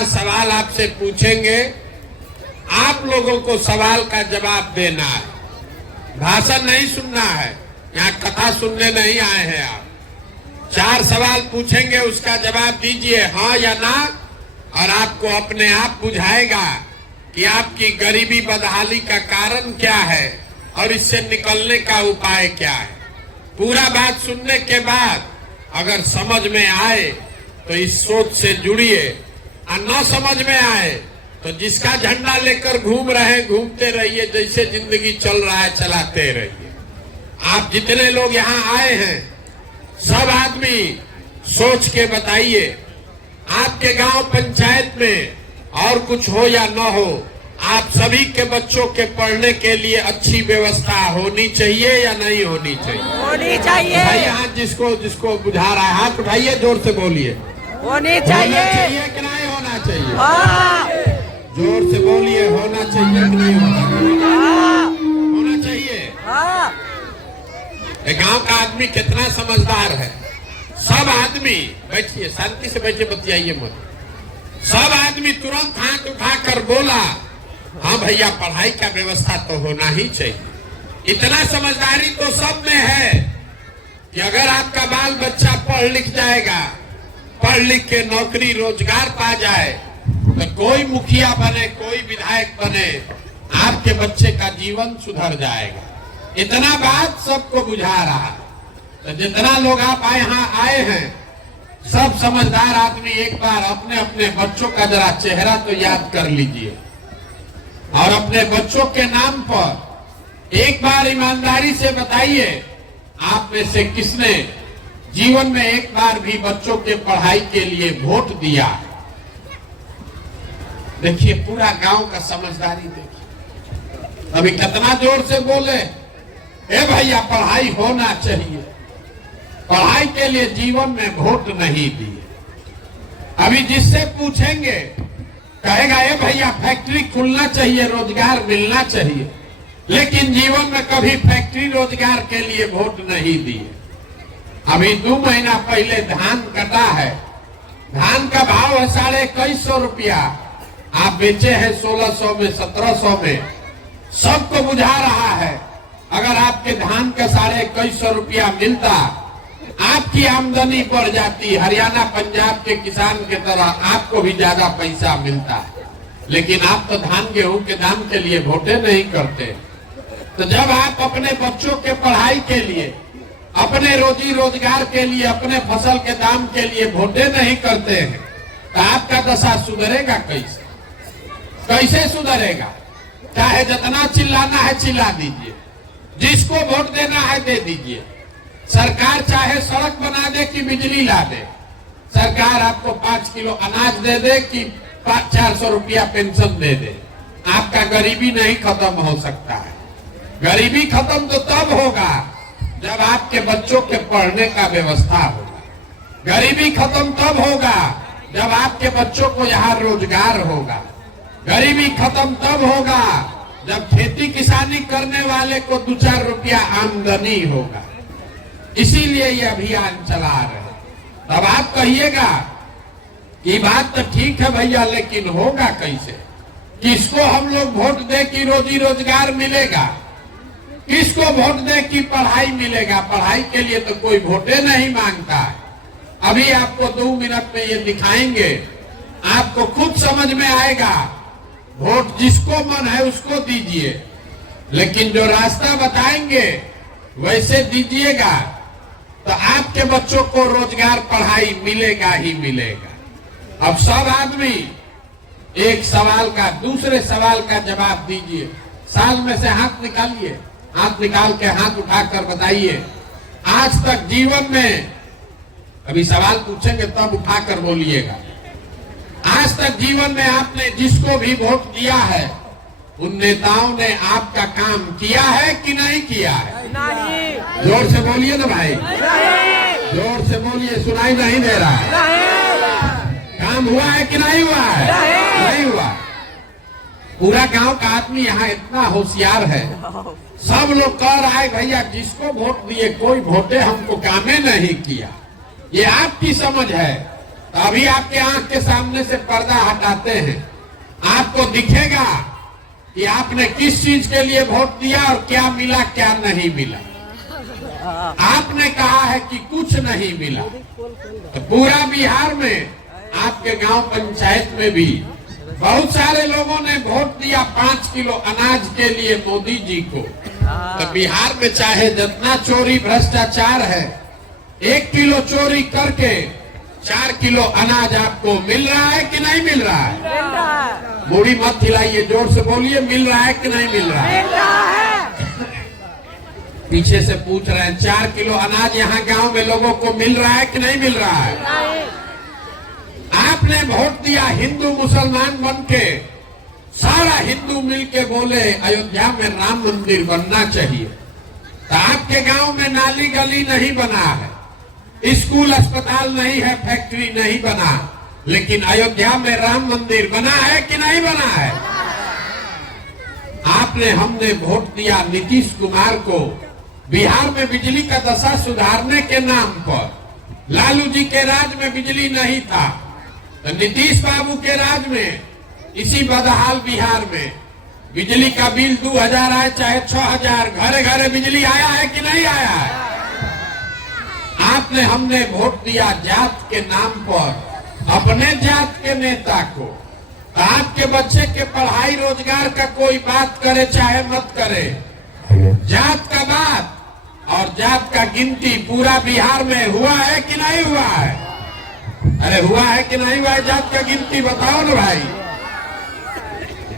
चार सवाल आपसे पूछेंगे, आप लोगों को सवाल का जवाब देना है। भाषण नहीं सुनना है, यहाँ कथा सुनने नहीं आए हैं आप। चार सवाल पूछेंगे, उसका जवाब दीजिए हाँ या ना, और आपको अपने आप बुझाएगा कि आपकी गरीबी बदहाली का कारण क्या है और इससे निकलने का उपाय क्या है। पूरा बात सुनने के बाद अगर समझ में आए तो इस सोच से जुड़िए, और न समझ में आए तो जिसका झंडा लेकर घूम रहे हैं घूमते रहिए, जैसे जिंदगी चल रहा है चलाते रहिए। आप जितने लोग यहाँ आए हैं सब आदमी सोच के बताइए, आपके गांव पंचायत में और कुछ हो या न हो, आप सभी के बच्चों के पढ़ने के लिए अच्छी व्यवस्था होनी चाहिए या नहीं होनी चाहिए? होनी चाहिए। भाई हाथ जिसको जिसको बुझा रहा है हाथ उठाइए, जोर से बोलिए। होनी चाहिए। होना चाहिए कि नहीं होना चाहिए? हाँ। जोर से बोलिए, होना चाहिए कि नहीं होना चाहिए? हाँ। होना चाहिए। हाँ। गांव का आदमी कितना समझदार है। सब आदमी बैठिए, शांति से बैठिए, बतियाइए मत। सब आदमी तुरंत हाथ उठाकर बोला हाँ भैया पढ़ाई का व्यवस्था तो होना ही चाहिए। इतना समझदारी तो सब में है कि अगर आपका बाल बच्चा पढ़ लिख जाएगा, पढ़ लिख के नौकरी रोजगार पा जाए, तो कोई मुखिया बने, कोई विधायक बने, आपके बच्चे का जीवन सुधर जाएगा। इतना बात सबको बुझा रहा। तो जितना लोग आप यहाँ आए हैं सब समझदार आदमी एक बार अपने अपने बच्चों का जरा चेहरा तो याद कर लीजिए, और अपने बच्चों के नाम पर एक बार ईमानदारी से बताइए, आप में से किसने जीवन में एक बार भी बच्चों के पढ़ाई के लिए वोट दिया? देखिए पूरा गांव का समझदारी देखिए। अभी कितना जोर से बोले, ए भैया पढ़ाई होना चाहिए, पढ़ाई के लिए जीवन में वोट नहीं दिए। अभी जिससे पूछेंगे कहेगा ए भैया फैक्ट्री खुलना चाहिए, रोजगार मिलना चाहिए, लेकिन जीवन में कभी फैक्ट्री रोजगार के लिए वोट नहीं दिए। अभी 2 महीना पहले धान कटा है, धान का भाव है 2150 रुपया, आप बेचे हैं 1600 में, 1700 में। सबको बुझा रहा है अगर आपके धान का 2150 रुपया मिलता, आपकी आमदनी बढ़ जाती, हरियाणा पंजाब के किसान के तरह आपको भी ज्यादा पैसा मिलता। लेकिन आप तो धान गेहूं के दाम के लिए वोटे नहीं करते। तो जब आप अपने बच्चों के पढ़ाई के लिए, अपने रोजी रोजगार के लिए, अपने फसल के दाम के लिए वोटे नहीं करते हैं, तो आपका दशा सुधरेगा कैसे? कैसे सुधरेगा? चाहे जितना चिल्लाना है चिल्ला दीजिए, जिसको वोट देना है दे दीजिए। सरकार चाहे सड़क बना दे कि बिजली ला दे, सरकार आपको 5 किलो अनाज दे दे कि 400 रुपया पेंशन दे दे, आपका गरीबी नहीं खत्म हो सकता है। गरीबी खत्म तो तब होगा जब आपके बच्चों के पढ़ने का व्यवस्था होगा। गरीबी खत्म तब होगा जब आपके बच्चों को यहाँ रोजगार होगा। गरीबी खत्म तब होगा जब खेती किसानी करने वाले को 2-4 रुपया आमदनी होगा। इसीलिए ये अभियान चला रहे हैं। तब आप कहिएगा कि बात तो ठीक है भैया, लेकिन होगा कैसे? किसको हम लोग वोट दे कि रोजी रोजगार मिलेगा? किसको वोट दे कि पढ़ाई मिलेगा? पढ़ाई के लिए तो कोई वोटे नहीं मांगता है। अभी आपको 2 मिनट में ये दिखाएंगे, आपको खुद समझ में आएगा। वोट जिसको मन है उसको दीजिए, लेकिन जो रास्ता बताएंगे वैसे दीजिएगा, तो आपके बच्चों को रोजगार पढ़ाई मिलेगा ही मिलेगा। अब सब आदमी एक सवाल का दूसरे सवाल का जवाब दीजिए। साल में से हाथ निकालिए, हाथ निकाल के हाथ उठाकर बताइए, आज तक जीवन में, अभी सवाल पूछेंगे तब उठाकर बोलिएगा, आज तक जीवन में आपने जिसको भी वोट दिया है उन नेताओं ने आपका काम किया है कि नहीं किया है? नहीं। जोर से बोलिए ना भाई, जोर से बोलिए, सुनाई नहीं दे रहा है। काम हुआ है कि नहीं हुआ है? नहीं हुआ। पूरा गांव का आदमी यहाँ इतना होशियार है, सब लोग कह रहा है भैया जिसको वोट दिए कोई वोटे हमको कामे नहीं किया। ये आपकी समझ है, तो अभी आपके आंख के सामने से पर्दा हटाते हैं, आपको दिखेगा कि आपने किस चीज के लिए वोट दिया और क्या मिला क्या नहीं मिला। आपने कहा है कि कुछ नहीं मिला, तो पूरा बिहार में आपके गांव पंचायत में भी बहुत सारे लोगों ने वोट दिया 5 किलो अनाज के लिए मोदी जी को। तो बिहार में चाहे जितना चोरी भ्रष्टाचार है, 1 किलो चोरी करके 4 किलो अनाज आपको मिल रहा है कि नहीं मिल रहा है? मिल रहा है। मुड़ी मत खिलाइए, जोर से बोलिए, मिल रहा है कि नहीं मिल रहा है? मिल रहा है। पीछे से पूछ रहे हैं 4 किलो अनाज यहाँ गांव में लोगों को मिल रहा है कि नहीं मिल रहा है? नहीं। आपने वोट दिया हिंदू मुसलमान बन के, सारा हिंदू मिलके बोले अयोध्या में राम मंदिर बनना चाहिए। तो आपके गांव में नाली गली नहीं बना है, स्कूल अस्पताल नहीं है, फैक्ट्री नहीं बना, लेकिन अयोध्या में राम मंदिर बना है कि नहीं बना है? आपने हमने वोट दिया नीतीश कुमार को बिहार में बिजली का दशा सुधारने के नाम पर। लालू जी के राज में बिजली नहीं था, तो नीतीश बाबू के राज में इसी बदहाल बिहार में बिजली का बिल 2000 आए चाहे 6000, घरे घरे बिजली आया है कि नहीं आया है? आपने हमने वोट दिया जात के नाम पर अपने जात के नेता को। तो आपके बच्चे के पढ़ाई रोजगार का कोई बात करे चाहे मत करे, जात का बात और जात का गिनती पूरा बिहार में हुआ है कि नहीं हुआ है? अरे हुआ है कि नहीं हुआ है? जात का गिनती बताओ ना भाई।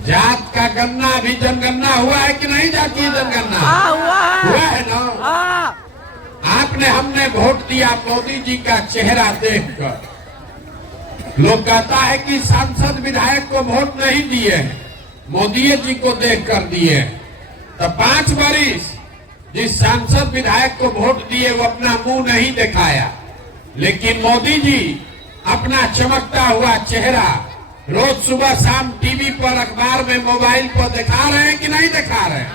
जात का गणना भी जनगणना हुआ है कि नहीं? जातीय जनगणना हुआ है ना? आपने हमने वोट दिया मोदी जी का चेहरा देखकर। लोग कहता है कि सांसद विधायक को वोट नहीं दिए, मोदी जी को देखकर दिए। तो 5 बरिस जिस सांसद विधायक को वोट दिए वो अपना मुंह नहीं दिखाया, लेकिन मोदी जी अपना चमकता हुआ चेहरा रोज सुबह शाम टीवी पर, अखबार में, मोबाइल पर दिखा रहे हैं कि नहीं दिखा रहे हैं?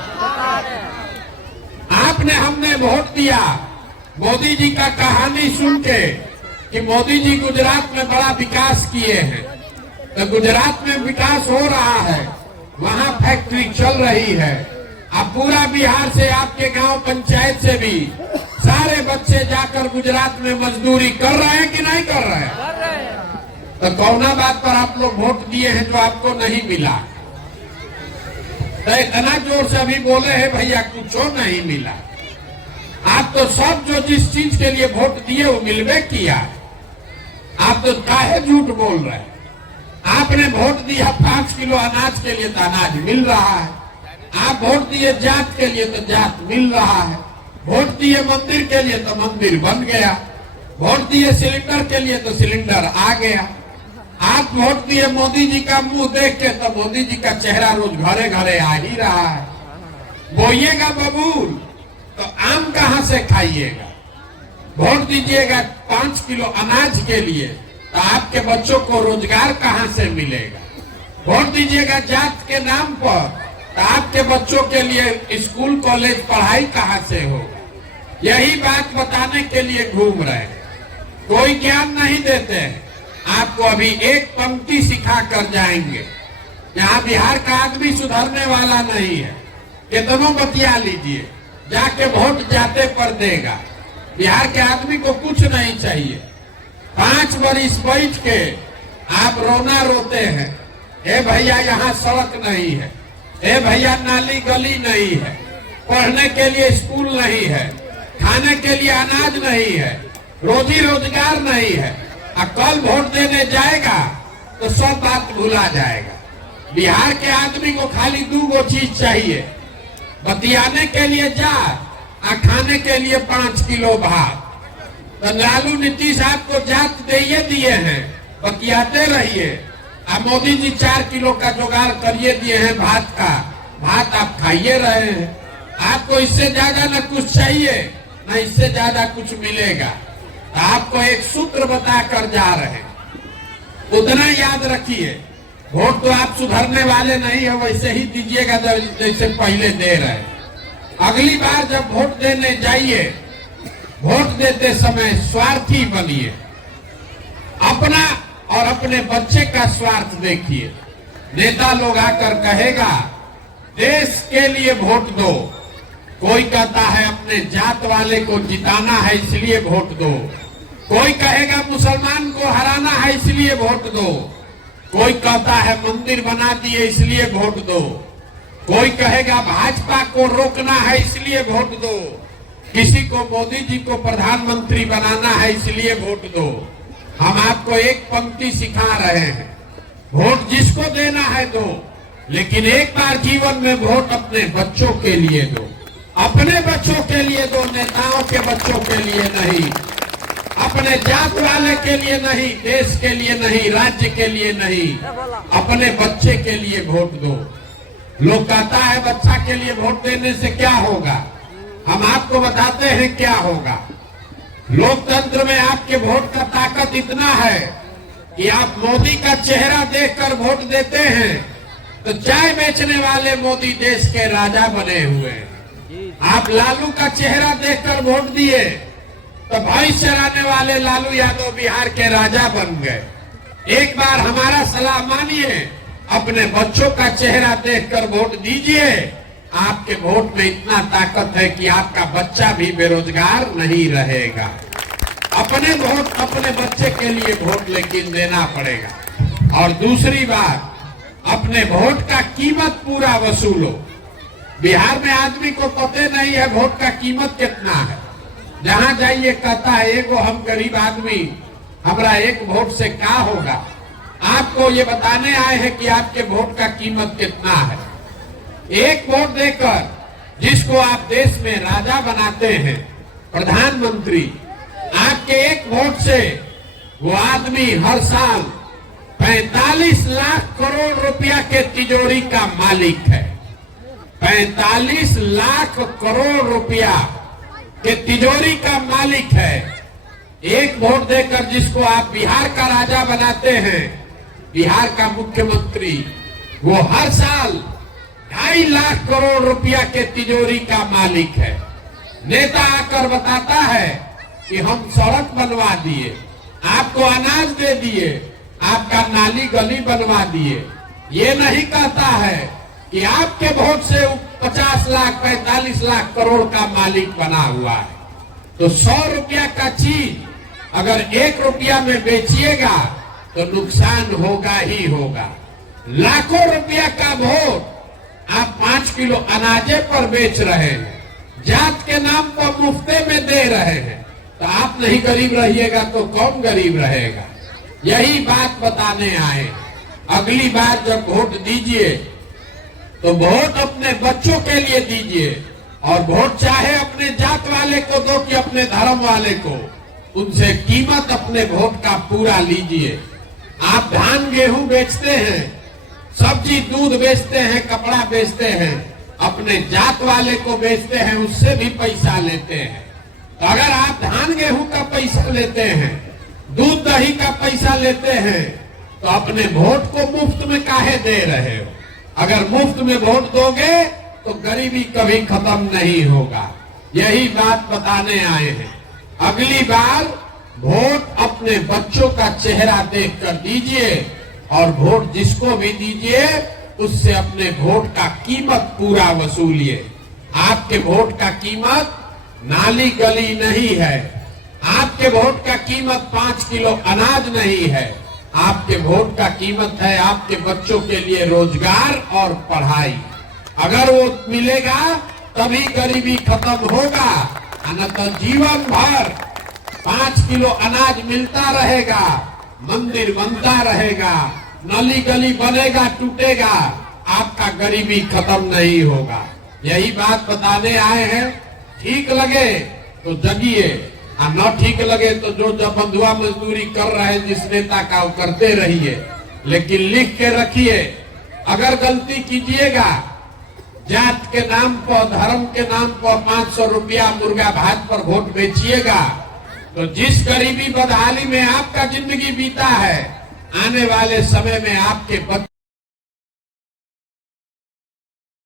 आपने हमने वोट दिया मोदी जी का कहानी सुन के कि मोदी जी गुजरात में बड़ा विकास किए हैं। तो गुजरात में विकास हो रहा है, वहाँ फैक्ट्री चल रही है। अब पूरा बिहार से, आपके गांव पंचायत से भी सारे बच्चे जाकर गुजरात में मजदूरी कर रहे हैं कि नहीं कर रहे हैं? तो कौना बात पर आप लोग वोट दिए हैं जो आपको नहीं मिला? तो इतना जोर से अभी बोले हैं भैया कुछ नहीं मिला। आप तो सब जो जिस चीज के लिए वोट दिए वो मिलवे किया। आप तो काहे झूठ बोल रहे हैं? आपने वोट दिया 5 किलो अनाज के लिए तो अनाज मिल रहा है। आप वोट दिए जात के लिए तो जात मिल रहा है। वोट दिए मंदिर के लिए तो मंदिर बन गया। वोट दिए सिलेंडर के लिए तो सिलेंडर आ गया। आप वोट दिए मोदी जी का मुंह देख के तो मोदी जी का चेहरा रोज घरे घरे आ ही रहा है। बोइएगा बबूल तो आम कहां से खाइएगा? वोट दीजिएगा 5 किलो अनाज के लिए तो आपके बच्चों को रोजगार कहां से मिलेगा? वोट दीजिएगा जात के नाम पर तो आपके बच्चों के लिए स्कूल कॉलेज पढ़ाई कहां से होगा? यही बात बताने के लिए घूम रहे हैं, कोई ज्ञान नहीं देते हैं। आपको अभी एक पंक्ति सिखा कर जाएंगे। यहाँ बिहार का आदमी सुधरने वाला नहीं है, कितनों बतिया लीजिए, जाके वोट जाते पर देगा। बिहार के आदमी को कुछ नहीं चाहिए। 5 बरिस बैठ के आप रोना रोते हैं, ए भैया यहाँ सड़क नहीं है, ए भैया नाली गली नहीं है, पढ़ने के लिए स्कूल नहीं है, खाने के लिए अनाज नहीं है, रोजी रोजगार नहीं है। और कल वोट देने जाएगा तो सब बात भुला जाएगा। बिहार के आदमी को खाली 2 चीज चाहिए, बतियाने के लिए जात और खाने के लिए 5 किलो भात। तो लालू नीतीश आपको जात दिए हैं, बतियाते रहिए। अब मोदी जी 4 किलो का जुगाड़ करिए दिए हैं भात का, भात आप खाइए रहे हैं। आपको इससे ज्यादा न कुछ चाहिए न इससे ज्यादा कुछ मिलेगा। तो आपको एक सूत्र बताकर जा रहे हैं, उतना याद रखिए। वोट तो आप सुधरने वाले नहीं है, वैसे ही दीजिएगा जैसे पहले दे रहे हैं। अगली बार जब वोट देने जाइए, वोट देते समय स्वार्थी बनिए, अपना और अपने बच्चे का स्वार्थ देखिए। नेता लोग आकर कहेगा देश के लिए वोट दो, कोई कहता है अपने जात वाले को जिताना है इसलिए वोट दो, कोई कहेगा मुसलमान को हराना है इसलिए वोट दो, कोई कहता है मंदिर बना दिए इसलिए वोट दो, कोई कहेगा भाजपा को रोकना है इसलिए वोट दो, किसी को मोदी जी को प्रधानमंत्री बनाना है इसलिए वोट दो। हम आपको एक पंक्ति सिखा रहे हैं, वोट जिसको देना है दो, लेकिन एक बार जीवन में वोट अपने बच्चों के लिए दो, अपने बच्चों के लिए दो, नेताओं के बच्चों के लिए नहीं, अपने जात वाले के लिए नहीं, देश के लिए नहीं, राज्य के लिए नहीं, अपने बच्चे के लिए वोट दो। लोग कहता है बच्चा के लिए वोट देने से क्या होगा, हम आपको बताते हैं क्या होगा। लोकतंत्र में आपके वोट का ताकत इतना है कि आप मोदी का चेहरा देखकर वोट देते हैं तो चाय बेचने वाले मोदी देश के राजा बने हुए हैं। आप लालू का चेहरा देखकर वोट दिए तो भैंस चराने वाले लालू यादव बिहार के राजा बन गए। एक बार हमारा सलाह मानिए, अपने बच्चों का चेहरा देखकर वोट दीजिए। आपके वोट में इतना ताकत है कि आपका बच्चा भी बेरोजगार नहीं रहेगा। अपने वोट अपने बच्चे के लिए वोट लेकिन देना पड़ेगा। और दूसरी बात, अपने वोट का कीमत पूरा वसूलो। बिहार में आदमी को पता नहीं है वोट का कीमत कितना है। जहां जाइए कहता है एगो हम गरीब आदमी, हमारा एक वोट से क्या होगा। आपको ये बताने आए हैं कि आपके वोट का कीमत कितना है। एक वोट देकर जिसको आप देश में राजा बनाते हैं, प्रधानमंत्री, आपके एक वोट से वो आदमी हर साल 45 लाख करोड़ रुपया के तिजोरी का मालिक है। 45 लाख करोड़ रुपया के तिजोरी का मालिक है। एक वोट देकर जिसको आप बिहार का राजा बनाते हैं, बिहार का मुख्यमंत्री, वो हर साल 2.5 लाख करोड़ रुपया के तिजोरी का मालिक है। नेता आकर बताता है कि हम सड़क बनवा दिए, आपको अनाज दे दिए, आपका नाली गली बनवा दिए। ये नहीं कहता है कि आपके वोट से 50 लाख 45 लाख करोड़ का मालिक बना हुआ है। तो 100 रुपया का चीज अगर 1 रुपया में बेचिएगा तो नुकसान होगा ही होगा। लाखों रुपया का वोट आप 5 किलो अनाजे पर बेच रहे हैं, जात के नाम पर मुफ्ते में दे रहे हैं, तो आप नहीं गरीब रहिएगा तो कौन गरीब रहेगा। यही बात बताने आए। अगली बार जब वोट दीजिए तो वोट अपने बच्चों के लिए दीजिए, और वोट चाहे अपने जात वाले को दो कि अपने धर्म वाले को, उनसे कीमत अपने वोट का पूरा लीजिए। आप धान गेहूं बेचते हैं, सब्जी दूध बेचते हैं, कपड़ा बेचते हैं, अपने जात वाले को बेचते हैं, उससे भी पैसा लेते हैं। तो अगर आप धान गेहूं का पैसा लेते हैं, दूध दही का पैसा लेते हैं, तो अपने वोट को मुफ्त में काहे दे रहे हो। अगर मुफ्त में वोट दोगे तो गरीबी कभी खत्म नहीं होगा। यही बात बताने आए हैं। अगली बार वोट अपने बच्चों का चेहरा देखकर दीजिए, और वोट जिसको भी दीजिए उससे अपने वोट का कीमत पूरा वसूलिए। आपके वोट का कीमत नाली गली नहीं है, आपके वोट का कीमत 5 किलो अनाज नहीं है, आपके वोट का कीमत है आपके बच्चों के लिए रोजगार और पढ़ाई। अगर वो मिलेगा तभी गरीबी खत्म होगा, न तो जीवन भर 5 किलो अनाज मिलता रहेगा, मंदिर बनता रहेगा, नली गली बनेगा टूटेगा, आपका गरीबी खत्म नहीं होगा। यही बात बताने आए हैं। ठीक लगे तो जगिए, और न ठीक लगे तो जो जब बंधुआ मजदूरी कर रहे हैं जिस नेता का वो करते रहिए, लेकिन लिख के रखिए, अगर गलती कीजिएगा, जात के नाम पर, धर्म के नाम पर 500 रुपया मुर्गा भात पर वोट बेचिएगा, तो जिस गरीबी बदहाली में आपका जिंदगी बीता है, आने वाले समय में आपके